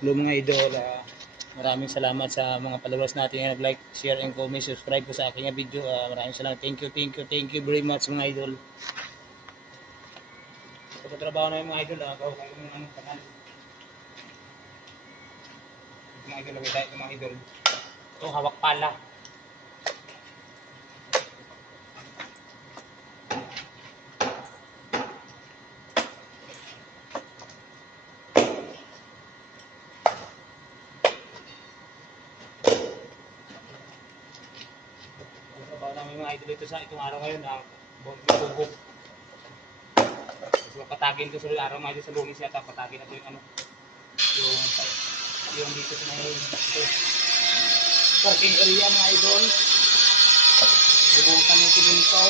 Hello mga idol, maraming salamat sa mga followers natin na nag-like, share, and comment, subscribe po sa aking video. Maraming salamat. Thank you very much mga idol. Ito trabaho na yung mga idol, kayo yung ano, kanal. Mga idol, lagay tayo mga idol. Ito, hawak pala. Trabaho namin mga idol ito sa itong araw ngayon, bubog. So, patagin ko sa araw mga idol sa Lunes yata, patagin natin yung ano, yung dito sa mga parking area mga idol. Bubukan yung siminto.